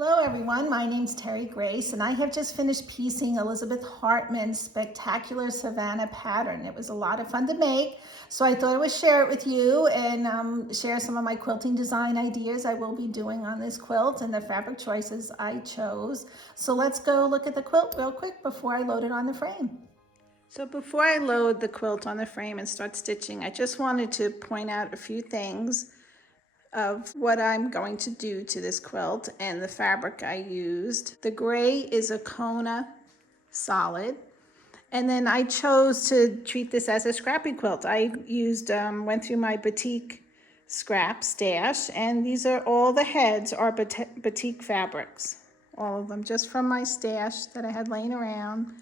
Hello everyone, my name's Terigrayce and I have just finished piecing Elizabeth Hartman's spectacular Savanna pattern. It was a lot of fun to make, so I thought I would share it with you and share some of my quilting design ideas I will be doing on this quilt and the fabric choices I chose. So let's go look at the quilt real quick before I load it on the frame. So before I load the quilt on the frame and start stitching, I just wanted to point out a few things of what I'm going to do to this quilt and the fabric I used. The gray is a Kona solid, and then I chose to treat this as a scrappy quilt. I went through my batik scrap stash, and these are all the heads are batik fabrics, all of them just from my stash that I had laying around.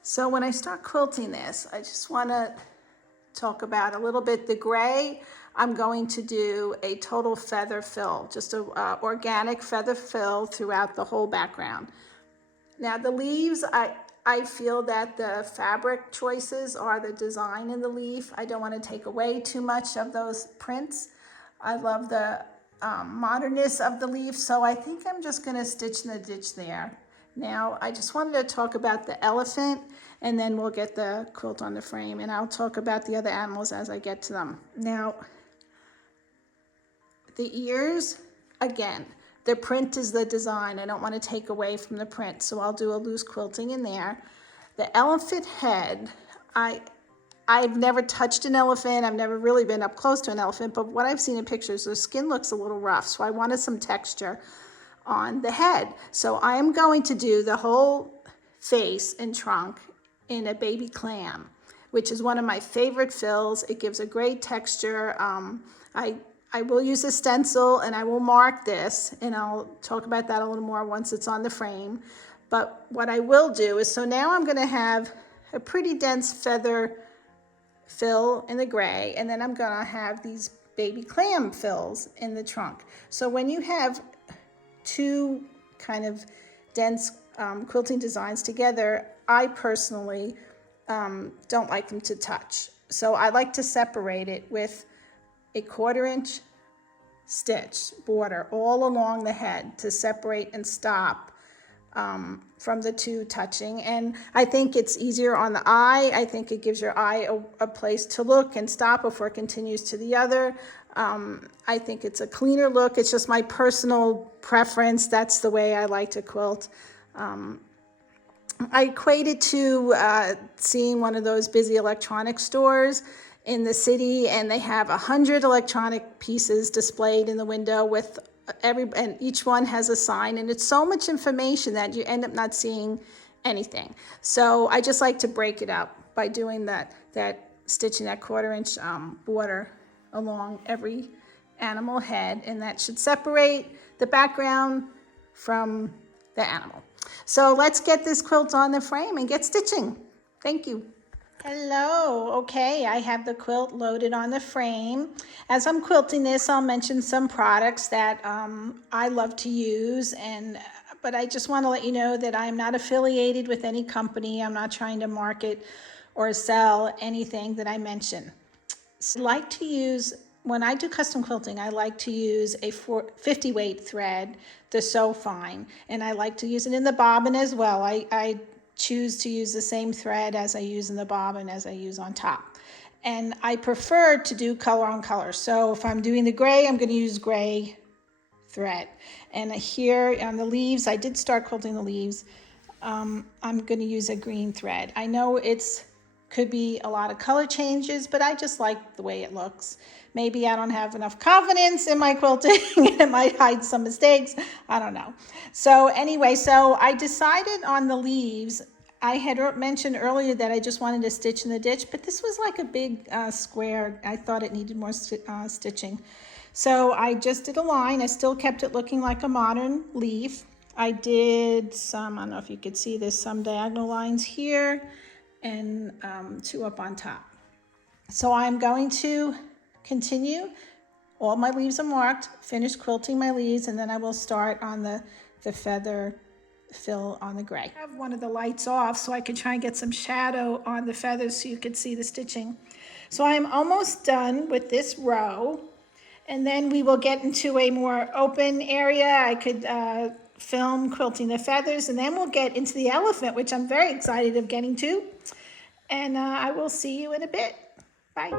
So when I start quilting this, I just want to talk about a little bit the gray. I'm going to do a total feather fill, just a organic feather fill throughout the whole background. Now the leaves, I feel that the fabric choices are the design in the leaf. I don't want to take away too much of those prints. I love the modernness of the leaf, so I think I'm just going to stitch in the ditch there. Now, I just wanted to talk about the elephant, and then we'll get the quilt on the frame, and I'll talk about the other animals as I get to them. Now, the ears, again, the print is the design. I don't want to take away from the print, so I'll do a loose quilting in there. The elephant head, I've never touched an elephant. I've never really been up close to an elephant, but what I've seen in pictures, the skin looks a little rough, so I wanted some texture on the head. So I am going to do the whole face and trunk in a baby clam, which is one of my favorite fills. It gives a great texture. I will use a stencil and I will mark this, and I'll talk about that a little more once it's on the frame. But what I will do is, so now I'm going to have a pretty dense feather fill in the gray, and then I'm going to have these baby clam fills in the trunk. So when you have two kind of dense quilting designs together, I personally don't like them to touch. So I like to separate it with a 1/4 inch stitch border all along the head to separate and stop from the two touching. And I think it's easier on the eye. I think it gives your eye a place to look and stop before it continues to the other. I think it's a cleaner look. It's just my personal preference. That's the way I like to quilt. I equate it to seeing one of those busy electronic stores in the city, and they have 100 electronic pieces displayed in the window with and each one has a sign, and it's so much information that you end up not seeing anything. So I just like to break it up by doing that stitching that 1/4 inch border along every animal head, and that should separate the background from the animal. So let's get this quilt on the frame and get stitching. Thank you. Hello, okay, I have the quilt loaded on the frame. As I'm quilting this, I'll mention some products that I love to use, but I just want to let you know that I'm not affiliated with any company. I'm not trying to market or sell anything that I mention. So I like to use, when I do custom quilting, I like to use a 50 weight thread, the Sew Fine, and I like to use it in the bobbin as well. I choose to use the same thread as I use in the bobbin as I use on top. And I prefer to do color on color. So if I'm doing the gray, I'm going to use gray thread. And here on the leaves, I did start quilting the leaves. I'm going to use a green thread. I know could be a lot of color changes, but I just like the way it looks. Maybe I don't have enough confidence in my quilting. It might hide some mistakes. I don't know. So anyway, so I decided on the leaves. I had mentioned earlier that I just wanted to stitch in the ditch, but this was like a big square. I thought it needed more stitching. So I just did a line. I still kept it looking like a modern leaf. I did some, I don't know if you could see this, some diagonal lines here and 2 up on top. So I'm going to continue. All my leaves are marked, finish quilting my leaves, and then I will start on the feather fill on the gray. I have one of the lights off so I can try and get some shadow on the feathers so you can see the stitching. So I'm almost done with this row, and then we will get into a more open area. I could film quilting the feathers, and then we'll get into the elephant, which I'm very excited of getting to. And I will see you in a bit. Bye.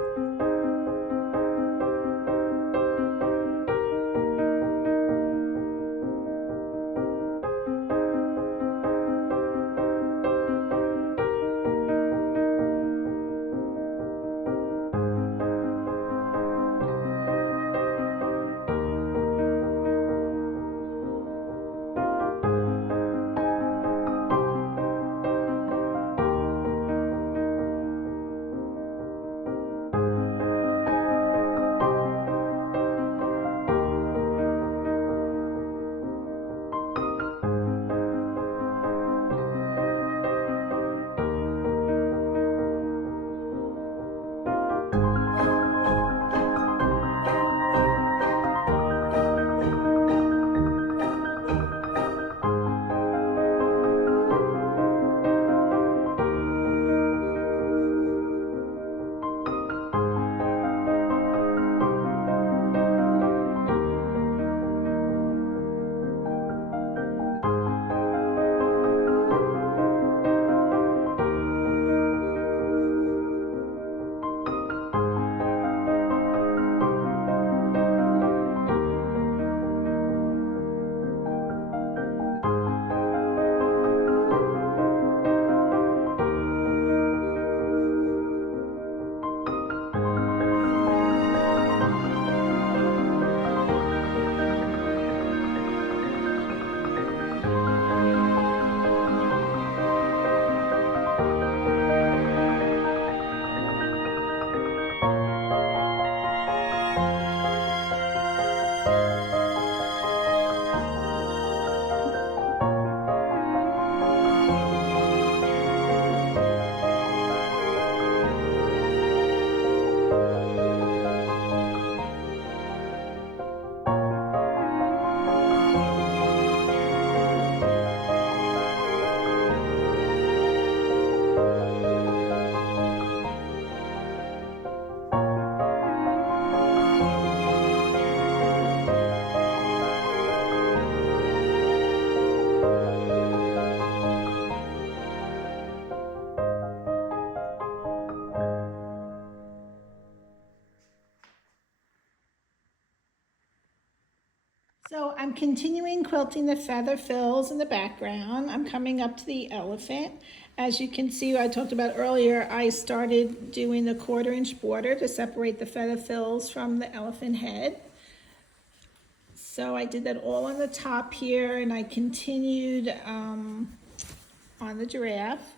So I'm continuing quilting the feather fills in the background. I'm coming up to the elephant. As you can see, I talked about earlier, I started doing the 1/4 inch border to separate the feather fills from the elephant head. So I did that all on the top here, and I continued on the giraffe.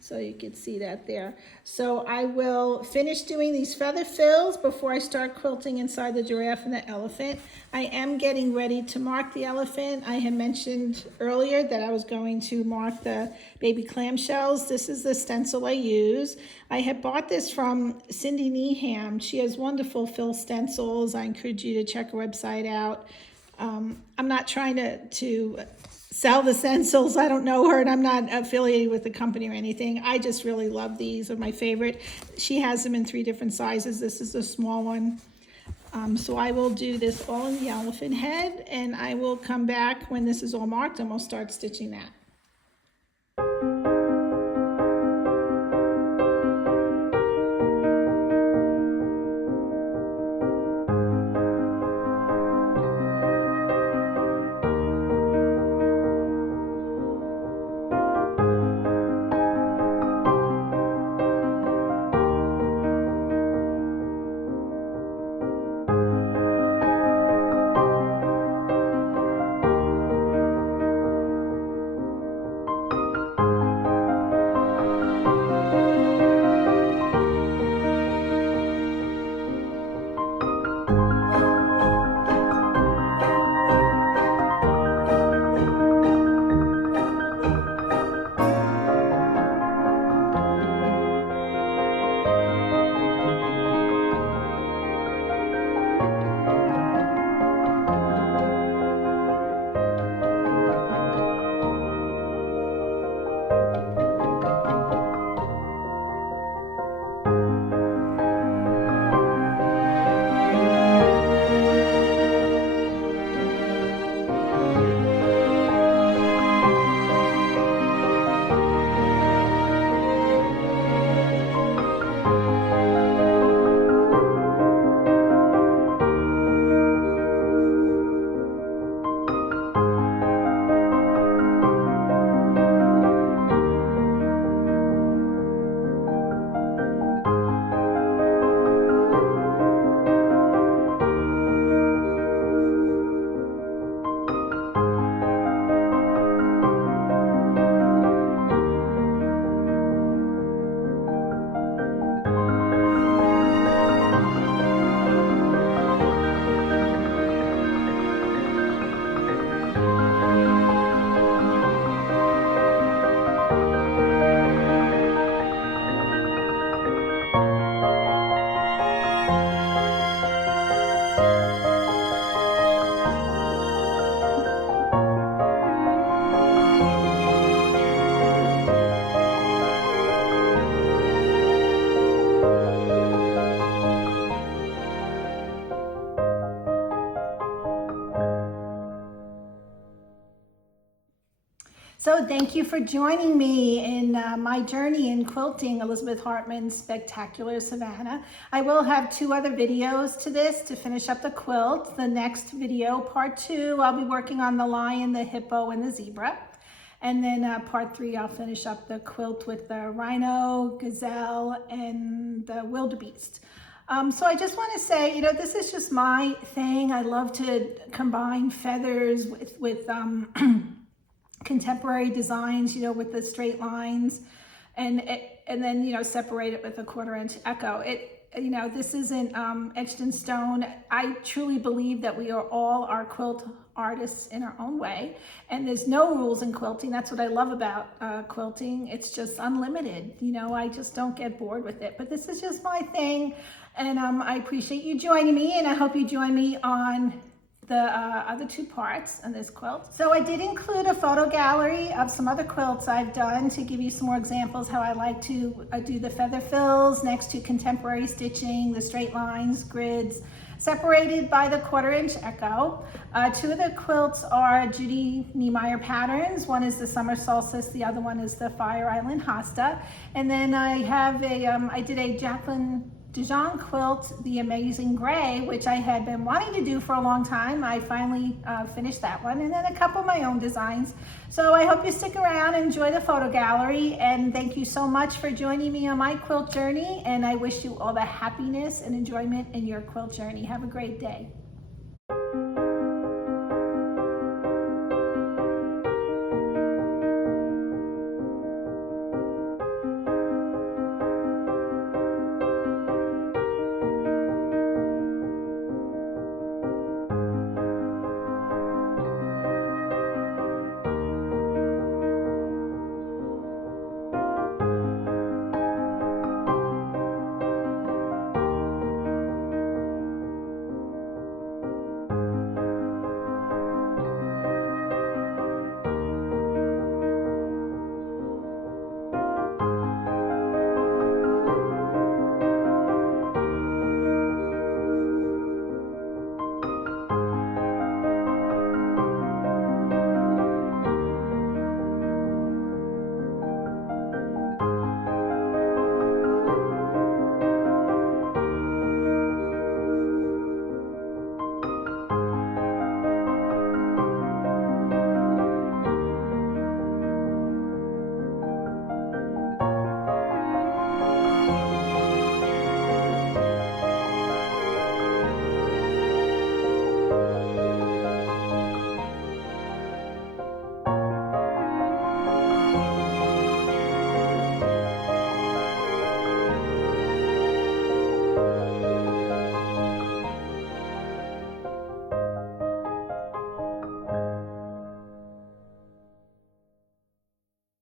So you can see that there. So I will finish doing these feather fills before I start quilting inside the giraffe and the elephant. I am getting ready to mark the elephant. I had mentioned earlier that I was going to mark the baby clamshells. This is the stencil I use. I had bought this from Cindy Neeham. She has wonderful fill stencils. I encourage you to check her website out. I'm not trying to sell the stencils. I don't know her, and I'm not affiliated with the company or anything. I just really love these. They're my favorite. She has them in 3 different sizes. This is a small one. So I will do this all in the elephant head, and I will come back when this is all marked, and we'll start stitching that. So thank you for joining me in my journey in quilting Elizabeth Hartman's Spectacular Savanna. I will have 2 other videos to this to finish up the quilt. The next video, part 2, I'll be working on the lion, the hippo, and the zebra. And then part 3, I'll finish up the quilt with the rhino, gazelle, and the wildebeest. So I just want to say, this is just my thing. I love to combine feathers with contemporary designs, with the straight lines, and then separate it with a 1/4 inch echo. This isn't etched in stone. I truly believe that we are all our quilt artists in our own way, and there's no rules in quilting. That's what I love about quilting. It's just unlimited. I just don't get bored with it. But this is just my thing, and I appreciate you joining me, and I hope you join me on the other 2 parts in this quilt. So I did include a photo gallery of some other quilts I've done to give you some more examples how I like to do the feather fills next to contemporary stitching, the straight lines, grids, separated by the 1/4 inch echo. 2 of the quilts are Judy Niemeyer patterns. One is the Summer Solstice, the other one is the Fire Island Hosta. And then I have I did a Jacqueline Dijon quilt, the Amazing Gray, which I had been wanting to do for a long time. I finally finished that one, and then a couple of my own designs. So I hope you stick around and enjoy the photo gallery, and thank you so much for joining me on my quilt journey, and I wish you all the happiness and enjoyment in your quilt journey. Have a great day.